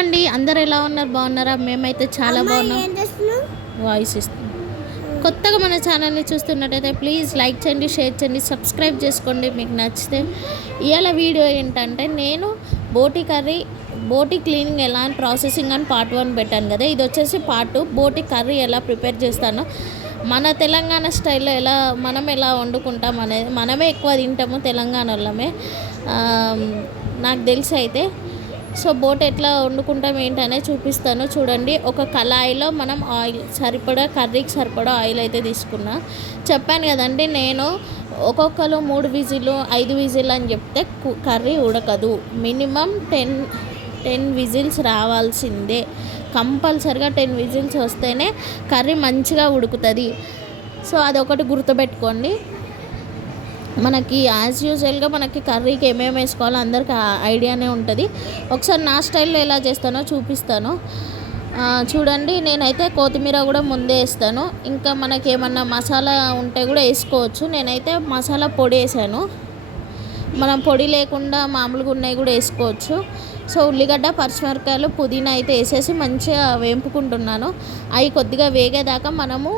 అండి అందరు ఎలా ఉన్నారు? బాగున్నారా? మేమైతే చాలా బాగున్నాం. వాయిస్ ఇస్తాం కొత్తగా మన ఛానల్ని చూస్తున్నట్టయితే ప్లీజ్ లైక్ చేయండి షేర్ చేయండి సబ్స్క్రైబ్ చేసుకోండి. మీకు నచ్చితే ఇవాళ వీడియో ఏంటంటే నేను బోటి కర్రీ బోటి క్లీనింగ్ ఎలా అని ప్రాసెసింగ్ అని పార్ట్ వన్ పెట్టాను కదా. ఇది వచ్చేసి పార్ట్ టూ. బోటి కర్రీ ఎలా ప్రిపేర్ చేస్తానో మన తెలంగాణ స్టైల్లో ఎలా మనం ఎలా వండుకుంటాం అనేది మనమే ఎక్కువ తింటాము తెలంగాణ వాళ్ళమే. నాకు తెలిసి అయితే సో బోట్ ఎట్లా వండుకుంటాం ఏంటనే చూపిస్తాను. చూడండి ఒక కళాయిలో మనం ఆయిల్ సరిపడా కర్రీకి సరిపడా ఆయిల్ అయితే తీసుకున్నా. చెప్పాను కదండి నేను ఒక్కొక్కరు మూడు విజిల్ ఐదు విజిల్ అని చెప్తే కర్రీ ఉడకదు. మినిమం టెన్ టెన్ విజిల్స్ రావాల్సిందే. కంపల్సరిగా టెన్ విజిల్స్ వస్తేనే కర్రీ మంచిగా ఉడుకుతుంది. సో అదొకటి గుర్తుపెట్టుకోండి. మనకి యాజ్ యూజువల్గా మనకి కర్రీకి ఏమేమి వేసుకోవాలో అందరికి ఐడియానే ఉంటుంది. ఒకసారి నా స్టైల్లో ఎలా చేస్తానో చూపిస్తాను. చూడండి నేనైతే కొత్తిమీర కూడా ముందే వేస్తాను. ఇంకా మనకి ఏమన్నా మసాలా ఉంటే కూడా వేసుకోవచ్చు. నేనైతే మసాలా పొడి వేసాను. మనం పొడి లేకుండా మామూలుగా ఉన్నాయి కూడా వేసుకోవచ్చు. సో ఉల్లిగడ్డ పచ్చిమిరకాయలు పుదీనా అయితే వేసేసి మంచిగా వేంపుకుంటున్నాను. అవి కొద్దిగా వేగేదాకా మనము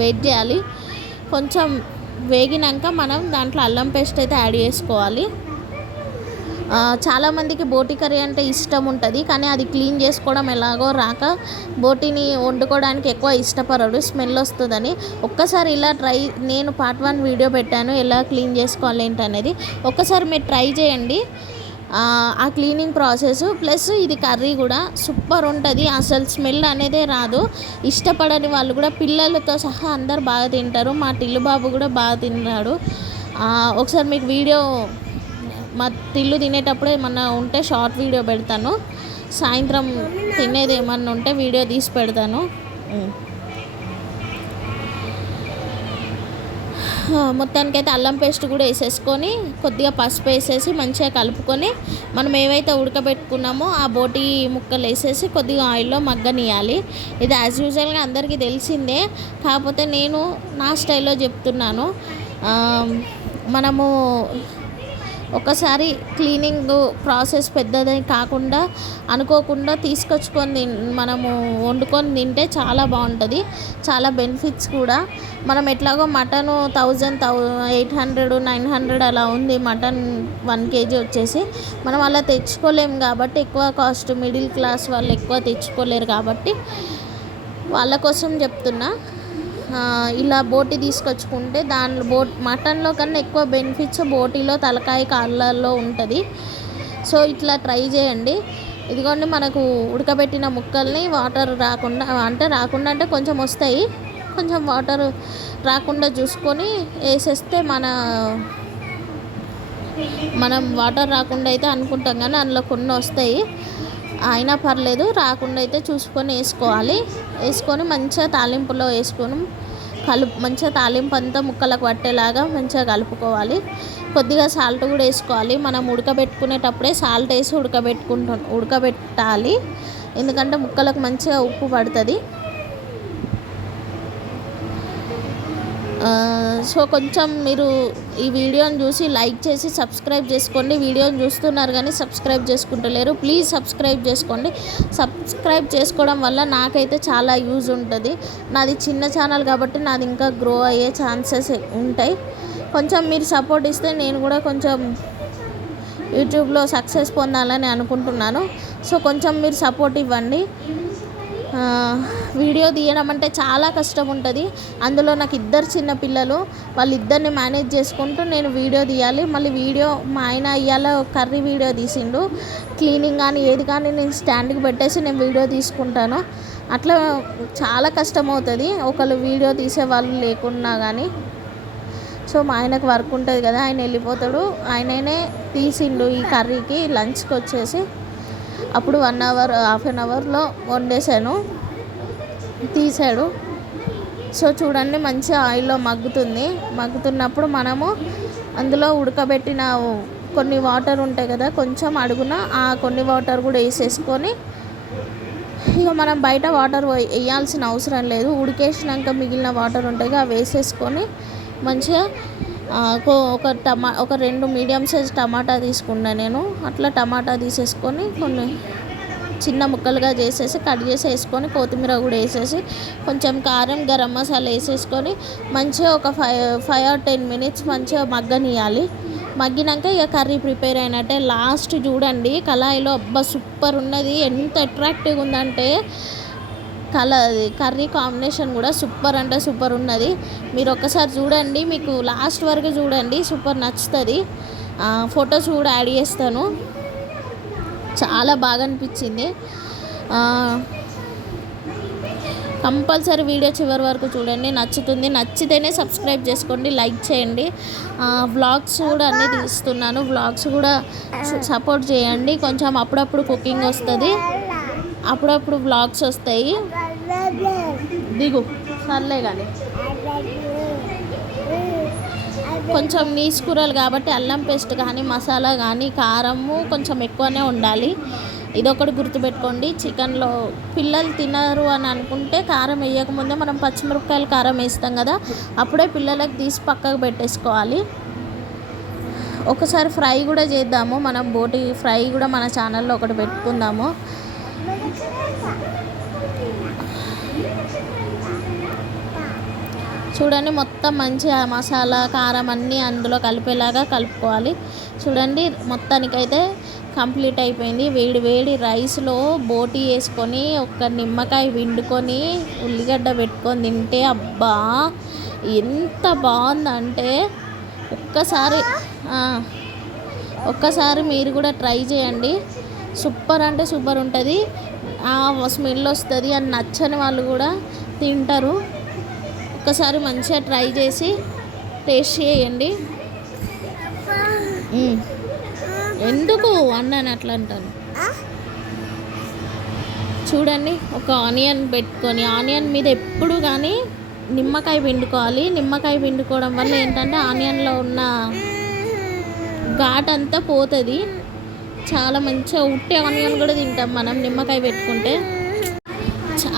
వెయిట్ చేయాలి. కొంచెం వేగినాక మనం దాంట్లో అల్లం పేస్ట్ అయితే యాడ్ చేసుకోవాలి. చాలామందికి బోటి కర్రీ అంటే ఇష్టం ఉంటుంది కానీ అది క్లీన్ చేసుకోవడం ఎలాగో రాక బోటిని వండుకోవడానికి ఎక్కువ ఇష్టపడడు స్మెల్ వస్తుందని. ఒక్కసారి ఇలా ట్రై నేను పార్ట్ వన్ వీడియో పెట్టాను ఎలా క్లీన్ చేసుకోవాలి ఏంటనేది. ఒక్కసారి మీరు ట్రై చేయండి. ఆ, క్లీనింగ్ ప్రాసెస్ ప్లస్ ఇది కర్రీ కూడా సూపర్ ఉంటుంది. అసలు స్మెల్ అనేదే రాదు. ఇష్టపడని వాళ్ళు కూడా పిల్లలతో సహా అందరు బాగా తింటారు. మా టిల్లు బాబు కూడా బాగా తిన్నాడు. ఒకసారి మీకు వీడియో మా తిల్లు తినేటప్పుడు ఏమన్నా ఉంటే షార్ట్ వీడియో పెడతాను. సాయంత్రం తినేది ఏమన్నా ఉంటే వీడియో తీసి పెడతాను. మొత్తానికైతే అల్లం పేస్ట్ కూడా వేసేసుకొని కొద్దిగా పసుపు వేసేసి మంచిగా కలుపుకొని మనం ఏవైతే ఉడకబెట్టుకున్నామో ఆ బోటి ముక్కలు వేసేసి కొద్దిగా ఆయిల్లో మగ్గనియాలి. ఇది యాజ్ యూజువల్గా అందరికీ తెలిసిందే. కాకపోతే నేను నా స్టైల్లో చెప్తున్నాను. మనము ఒకసారి క్లీనింగ్ ప్రాసెస్ పెద్దది కాకుండా అనుకోకుండా తీసుకొచ్చుకొని తిన్ మనము వండుకొని తింటే చాలా బాగుంటుంది. చాలా బెనిఫిట్స్ కూడా. మనం ఎట్లాగో mutton thousand thou eight hundred nine hundred అలా ఉంది మటన్ వన్ కేజీ వచ్చేసి. మనం అలా తెచ్చుకోలేము కాబట్టి ఎక్కువ కాస్ట్ మిడిల్ క్లాస్ వాళ్ళు ఎక్కువ తెచ్చుకోలేరు కాబట్టి వాళ్ళ కోసం చెప్తున్నా. ఇలా బోటి తీసుకొచ్చుకుంటే దానిలో బోట్ మటన్లో కన్నా ఎక్కువ బెనిఫిట్స్ బోటీలో తలకాయ కాళ్ళల్లో ఉంటుంది. సో ఇట్లా ట్రై చేయండి. ఇదిగోండి మనకు ఉడకబెట్టిన ముక్కల్ని వాటర్ రాకుండా అంటే రాకుండా అంటే కొంచెం వస్తాయి. కొంచెం వాటర్ రాకుండా చూసుకొని వేసేస్తే మన మనం వాటర్ రాకుండా అయితే అనుకుంటాం కానీ అందులో కొన్ని వస్తాయి. అయినా పర్లేదు రాకుండా అయితే చూసుకొని వేసుకోవాలి. వేసుకొని మంచిగా తాలింపులో వేసుకొని కలుపు మంచిగా తాలింపు అంతా ముక్కలకు పట్టేలాగా మంచిగా కలుపుకోవాలి. కొద్దిగా సాల్ట్ కూడా వేసుకోవాలి. మనం ఉడకబెట్టుకునేటప్పుడే సాల్ట్ వేసి ఉడకబెట్టుకుంటాం ఉడకబెట్టాలి. ఎందుకంటే ముక్కలకు మంచిగా ఉప్పు పడుతుంది. సో కొంచెం మీరు ఈ వీడియోని చూసి లైక్ చేసి సబ్స్క్రైబ్ చేసుకోండి. వీడియోని చూస్తున్నారు కానీ సబ్స్క్రైబ్ చేసుకుంటలేరు. ప్లీజ్ సబ్స్క్రైబ్ చేసుకోండి. సబ్స్క్రైబ్ చేసుకోవడం వల్ల నాకైతే చాలా యూజ్ ఉంటుంది. నాది చిన్న ఛానల్ కాబట్టి నాది ఇంకా గ్రో అయ్యే ఛాన్సెస్ ఉంటాయి. కొంచెం మీరు సపోర్ట్ ఇస్తే నేను కూడా కొంచెం యూట్యూబ్లో సక్సెస్ పొందాలని అనుకుంటున్నాను. సో కొంచెం మీరు సపోర్ట్ ఇవ్వండి. వీడియో తీయడం అంటే చాలా కష్టం ఉంటుంది. అందులో నాకు ఇద్దరు చిన్న పిల్లలు వాళ్ళిద్దరిని మేనేజ్ చేసుకుంటూ నేను వీడియో తీయాలి. మళ్ళీ వీడియో మా ఆయన ఇవాళ కర్రీ వీడియో తీసిండు. క్లీనింగ్ కానీ ఏది కానీ నేను స్టాండ్కి పెట్టేసి నేను వీడియో తీసుకుంటాను. అట్లా చాలా కష్టం అవుతుంది. ఒకళ్ళు వీడియో తీసే వాళ్ళు లేకున్నా కానీ సో మా ఆయనకు వర్క్ ఉంటుంది కదా ఆయన వెళ్ళిపోతాడు. ఆయననే తీసిండు ఈ కర్రీకి లంచ్కి వచ్చేసి. అప్పుడు వన్ అవర్ హాఫ్ అన్ అవర్లో వండేసాను తీసాడు. సో చూడండి మంచి ఆయిల్లో మగ్గుతుంది. మగ్గుతున్నప్పుడు మనము అందులో ఉడకబెట్టిన కొన్ని వాటర్ ఉంటాయి కదా కొంచెం అడుగున ఆ కొన్ని వాటర్ కూడా వేసేసుకొని ఇక మనం బయట వాటర్ వేయాల్సిన అవసరం లేదు. ఉడికేసినాక మిగిలిన వాటర్ ఉంటాయి అవి వేసేసుకొని మంచిగా ఒక- టమా ఒక రెండు మీడియం సైజ్ టమాటా తీసుకున్నా నేను. అట్లా టమాటా తీసేసుకొని కొన్ని చిన్న ముక్కలుగా చేసేసి కట్ చేసి వేసుకొని కొత్తిమీర కూడా వేసేసి కొంచెం కారం గరం మసాలా వేసేసుకొని మంచిగా ఒక five five or ten minutes మంచిగా మగ్గనియాలి. మగ్గినాక ఇక కర్రీ ప్రిపేర్ అయినట్టే లాస్ట్ చూడండి. కళాయిలో అబ్బా సూపర్ ఉన్నది. ఎంత అట్రాక్టివ్గా ఉందంటే కలర్ కర్రీ కాంబినేషన్ కూడా సూపర్ అంటే సూపర్ ఉన్నది. మీరు ఒక్కసారి చూడండి మీకు లాస్ట్ వరకు చూడండి సూపర్ నచ్చుతుంది. ఫొటోస్ కూడా యాడ్ చేస్తాను. చాలా బాగా అనిపించింది. కంపల్సరీ వీడియో చివరి వరకు చూడండి నచ్చుతుంది. నచ్చితేనే సబ్స్క్రైబ్ చేసుకోండి లైక్ చేయండి. వ్లాగ్స్ కూడా అన్నీ తీస్తున్నాను. వ్లాగ్స్ కూడా సపోర్ట్ చేయండి. కొంచెం అప్పుడప్పుడు కుకింగ్ వస్తుంది. అప్పుడప్పుడు బ్లాగ్స్ వస్తాయి. దిగు. సర్లే కానీ కొంచెం నీసు కూరలు కాబట్టి అల్లం పేస్ట్ కానీ మసాలా కానీ కారము కొంచెం ఎక్కువనే ఉండాలి. ఇదొకటి గుర్తుపెట్టుకోండి. చికెన్లో పిల్లలు తినరు అని అనుకుంటే కారం వేయకముందే మనం పచ్చిమిరపకాయలు కారం వేస్తాం కదా అప్పుడే పిల్లలకు తీసి పక్కకు పెట్టేసుకోవాలి. ఒకసారి ఫ్రై కూడా చేద్దాము. మనం బోటి ఫ్రై కూడా మన ఛానల్లో ఒకటి పెట్టుకుందాము. చూడండి మొత్తం మంచిగా మసాలా కారం అన్నీ అందులో కలిపేలాగా కలుపుకోవాలి. చూడండి మొత్తానికైతే కంప్లీట్ అయిపోయింది. వేడి వేడి రైస్లో బోటి వేసుకొని ఒక నిమ్మకాయ విండుకొని ఉల్లిగడ్డ పెట్టుకొని తింటే అబ్బా ఎంత బాగుందంటే ఒక్కసారి ఒక్కసారి మీరు కూడా ట్రై చేయండి. సూపర్ అంటే సూపర్ ఉంటుంది. ఆ స్మెల్ వస్తుంది అని నచ్చని వాళ్ళు కూడా తింటారు. ఒక్కసారి మంచిగా ట్రై చేసి టేస్ట్ చేయండి. ఎందుకు అన్నాను అట్లా అంటాను. చూడండి ఒక ఆనియన్ పెట్టుకొని ఆనియన్ మీద ఎప్పుడు కానీ నిమ్మకాయ పిండుకోవాలి. నిమ్మకాయ పిండుకోవడం వల్ల ఏంటంటే ఆనియన్లో ఉన్న ఘాట్ అంతా పోతుంది. చాలా మంచిగా ఉట్టి ఆనియన్ కూడా తింటాం మనం నిమ్మకాయ పెట్టుకుంటే.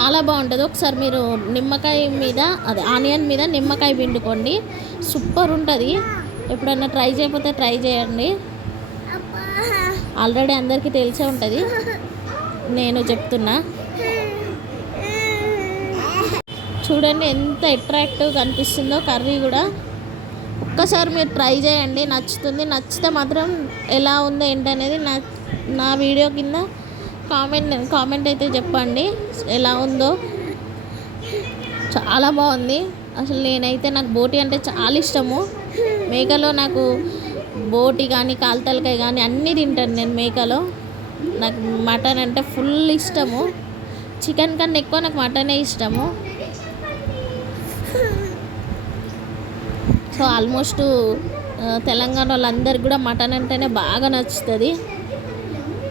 చాలా బాగుంటుంది. ఒకసారి మీరు నిమ్మకాయ మీద అదే ఆనియన్ మీద నిమ్మకాయ పిండుకోండి. సూపర్ ఉంటుంది. ఎప్పుడన్నా ట్రై చేయకపోతే ట్రై చేయండి. ఆల్రెడీ అందరికీ తెలిసే ఉంటుంది. నేను చెప్తున్నా. చూడండి ఎంత అట్రాక్టివ్గా కనిపిస్తుందో కర్రీ కూడా. ఒక్కసారి మీరు ట్రై చేయండి. నచ్చుతుంది. నచ్చితే మాత్రం ఎలా ఉందో ఏంటనేది నా నా వీడియో కింద కామెంట్ కామెంట్ అయితే చెప్పండి. ఎలా ఉందో. చాలా బాగుంది. అసలు నేనైతే నాకు బోటి అంటే చాలా ఇష్టము. మేకలో నాకు బోటి కానీ కాల్తలకాయ కానీ అన్నీ తింటాను నేను మేకలో. నాకు మటన్ అంటే ఫుల్ ఇష్టము. చికెన్ కన్నా ఎక్కువ నాకు మటనే ఇష్టము. సో ఆల్మోస్ట్ తెలంగాణ వాళ్ళందరికీ కూడా మటన్ అంటేనే బాగా నచ్చుతుంది.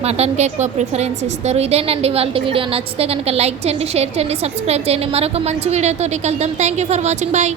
మటన్కే ఎక్కువ ప్రిఫరెన్స్ ఇస్తారు. ఇదేనండి వాళ్ళ వీడియో. నచ్చితే కనుక లైక్ చేయండి షేర్ చేయండి సబ్స్క్రైబ్ చేయండి. మరొక మంచి వీడియోతో కలుద్దాం. Thank you for watching. Bye.